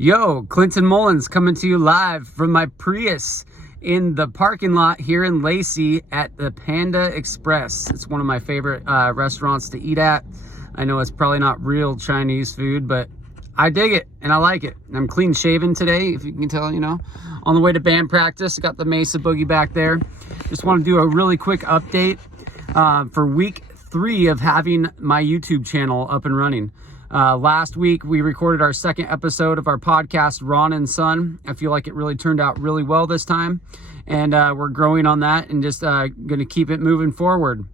Yo, Clinton Mullins coming to you live from my Prius in the parking lot here in Lacey at the Panda Express. It's one of my favorite restaurants to eat at. I know it's probably not real Chinese food, but I dig it and I like it. I'm clean shaven today, if you can tell, On the way to band practice, got the Mesa Boogie back there. Just want to do a really quick update for week 3 of having my YouTube channel up and running. Last week, we recorded our second episode of our podcast, Ron and Son. I feel like it really turned out really well this time. And we're growing on that and just going to keep it moving forward.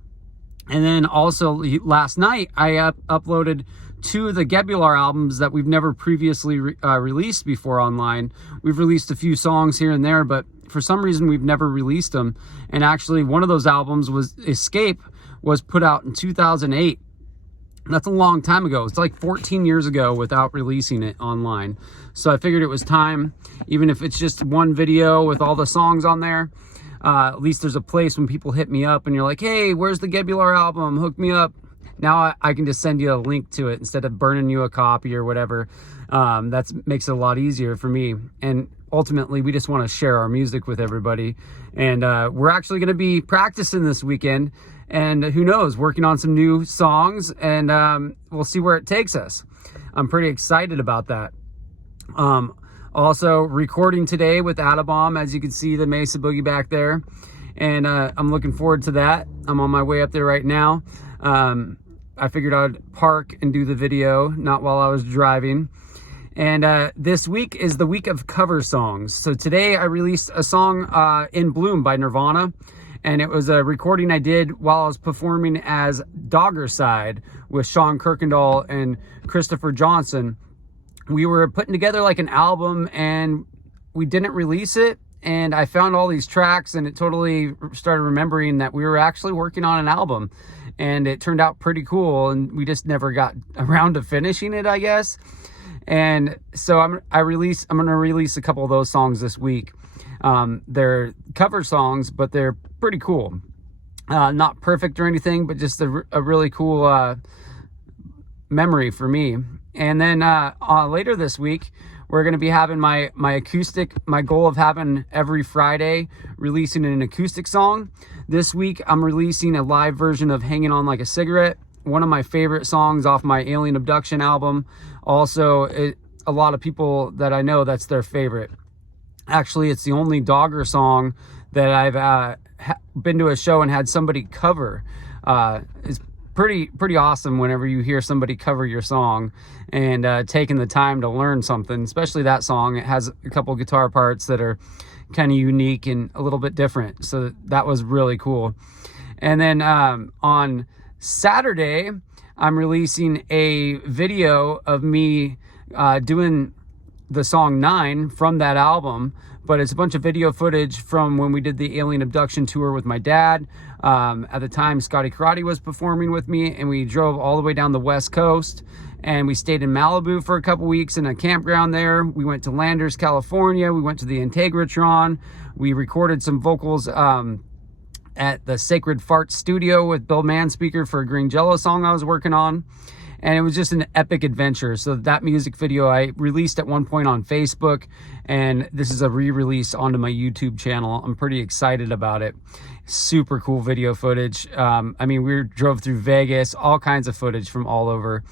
And then also last night, I uploaded 2 of the Gebular albums that we've never previously released before online. We've released a few songs here and there, but for some reason, we've never released them. And actually, one of those albums was Escape, was put out in 2008. That's a long time ago. It's like 14 years ago without releasing it online. So I figured it was time, even if it's just one video with all the songs on there. At least there's a place when people hit me up and you're like, hey, where's the Gebular album? Hook me up. Now I can just send you a link to it instead of burning you a copy or whatever. That makes it a lot easier for me. And ultimately, we just want to share our music with everybody. And we're actually going to be practicing this weekend. And who knows, working on some new songs, and we'll see where it takes us. I'm pretty excited about that. Also, recording today with Adabomb, as you can see the Mesa Boogie back there. And I'm looking forward to that. I'm on my way up there right now. I figured I'd park and do the video, not while I was driving. And this week is the week of cover songs. So today I released a song, In Bloom by Nirvana. And it was a recording I did while I was performing as Dogger Side with Sean Kirkendall and Christopher Johnson. We were putting together like an album and we didn't release it. And I found all these tracks and it totally started remembering that we were actually working on an album. And it turned out pretty cool and we just never got around to finishing it, I guess. And so I'm going to release a couple of those songs this week. They're cover songs, but they're pretty cool. Not perfect or anything, but just a really cool memory for me. And then later this week, we're going to be having my goal of having every Friday releasing an acoustic song. This week, I'm releasing a live version of Hanging On Like a Cigarette, one of my favorite songs off my Alien Abduction album. Also, a lot of people that I know, that's their favorite. Actually, it's the only Dogger song that I've been to a show and had somebody cover. It's pretty awesome whenever you hear somebody cover your song and taking the time to learn something, especially that song. It has a couple guitar parts that are kind of unique and a little bit different. So that was really cool. And then on Saturday, I'm releasing a video of me doing the song 9 from that album, but it's a bunch of video footage from when we did the Alien Abduction tour with my dad. At the time, Scotty Karate was performing with me, and we drove all the way down the West Coast, and we stayed in Malibu for a couple weeks in a campground there. We went to Landers, California. We went to the Integratron. We recorded some vocals at the Sacred Fart Studio with Bill Manspeaker for a Green Jello song I was working on. And it was just an epic adventure. So that music video I released at one point on Facebook, and this is a re-release onto my YouTube channel. I'm pretty excited about it. Super cool video footage. We drove through Vegas, all kinds of footage from all over.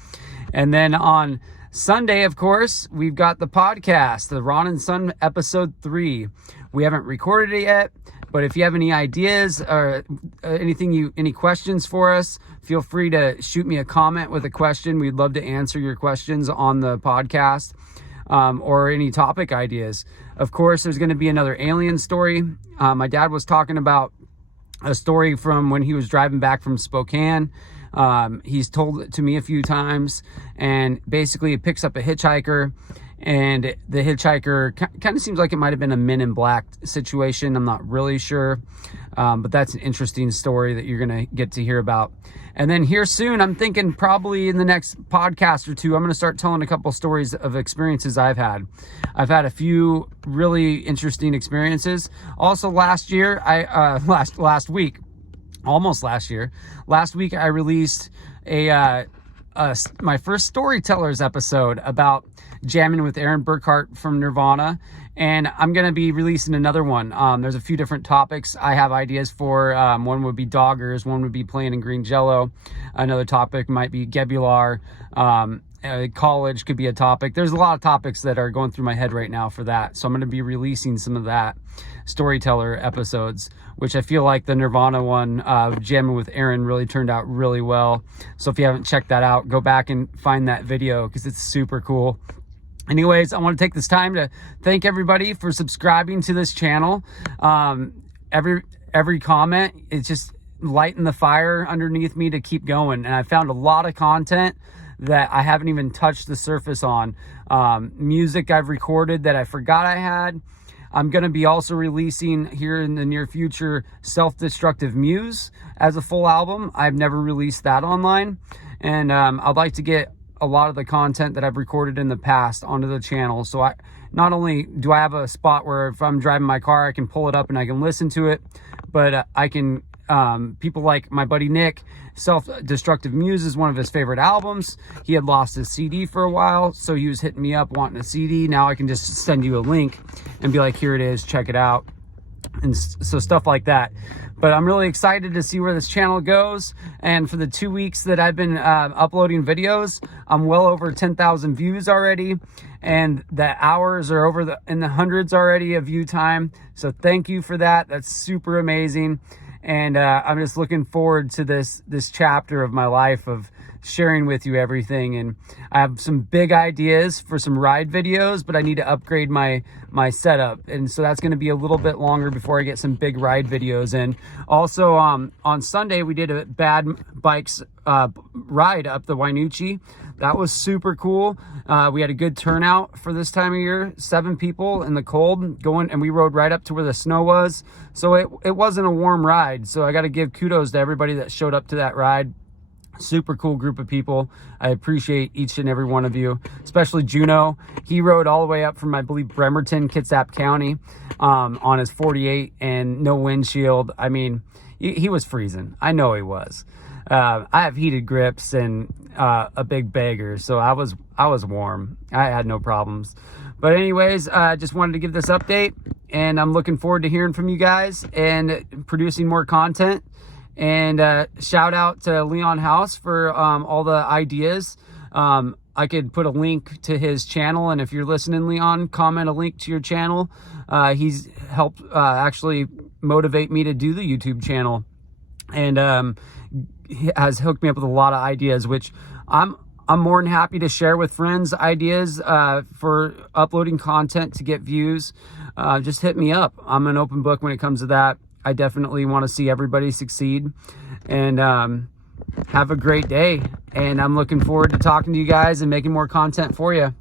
And then on Sunday, of course, we've got the podcast, the Ron and Son episode 3. We haven't recorded it yet, but if you have any ideas or any questions for us, feel free to shoot me a comment with a question. We'd love to answer your questions on the podcast or any topic ideas. Of course, there's going to be another alien story. My dad was talking about a story from when he was driving back from Spokane. He's told it to me a few times, and basically it picks up a hitchhiker, and the hitchhiker kind of seems like it might have been a Men in Black situation. I'm not really sure, but that's an interesting story that you're going to get to hear about. And then here soon, I'm thinking probably in the next podcast or two, I'm going to start telling a couple stories of experiences I've had. I've had a few really interesting experiences. Also last year, last week, I released my first Storytellers episode about jamming with Aaron Burkhart from Nirvana. And I'm going to be releasing another one. There's a few different topics I have ideas for. One would be Doggers. One would be playing in green jello. Another topic might be Gebular. College could be a topic. There's a lot of topics that are going through my head right now for that. So I'm going to be releasing some of that storyteller episodes, which I feel like the Nirvana one, jamming with Aaron, really turned out really well. So if you haven't checked that out, go back and find that video because it's super cool. Anyways, I want to take this time to thank everybody for subscribing to this channel. Every comment, it's just lighting the fire underneath me to keep going. And I found a lot of content that I haven't even touched the surface on. Music I've recorded that I forgot I had. I'm going to be also releasing here in the near future Self-Destructive Muse as a full album. I've never released that online. And I'd like to get a lot of the content that I've recorded in the past onto the channel. So not only do I have a spot where if I'm driving my car, I can pull it up and I can listen to it, but I can, people like my buddy Nick, Self-Destructive Muse is one of his favorite albums. He had lost his CD for a while, so he was hitting me up wanting a CD. Now I can just send you a link and be like, here it is, check it out. And so stuff like that. But I'm really excited to see where this channel goes. And for the 2 weeks that I've been uploading videos, I'm well over 10,000 views already. And the hours are over in the hundreds already of view time. So thank you for that. That's super amazing. And I'm just looking forward to this chapter of my life of sharing with you everything. And I have some big ideas for some ride videos, but I need to upgrade my setup. And so that's going to be a little bit longer before I get some big ride videos in. Also, on Sunday, we did a Bad Bikes ride up the Wainuchi. That was super cool. We had a good turnout for this time of year. 7 people in the cold going, and we rode right up to where the snow was. So it wasn't a warm ride. So I got to give kudos to everybody that showed up to that ride. Super cool group of people. I appreciate each and every one of you, especially Juno. He rode all the way up from, I believe, Bremerton, Kitsap County, on his 48 and no windshield. I mean, he was freezing. I know he was. I have heated grips and a big bagger, so I was warm. I had no problems. But anyways, I just wanted to give this update, and I'm looking forward to hearing from you guys and producing more content. And shout out to Leon House for all the ideas. I could put a link to his channel, and if you're listening, Leon, comment a link to your channel. He's helped actually motivate me to do the YouTube channel, and he has hooked me up with a lot of ideas, which I'm more than happy to share with friends. Ideas for uploading content to get views. Just hit me up. I'm an open book when it comes to that. I definitely want to see everybody succeed, and have a great day. And I'm looking forward to talking to you guys and making more content for you.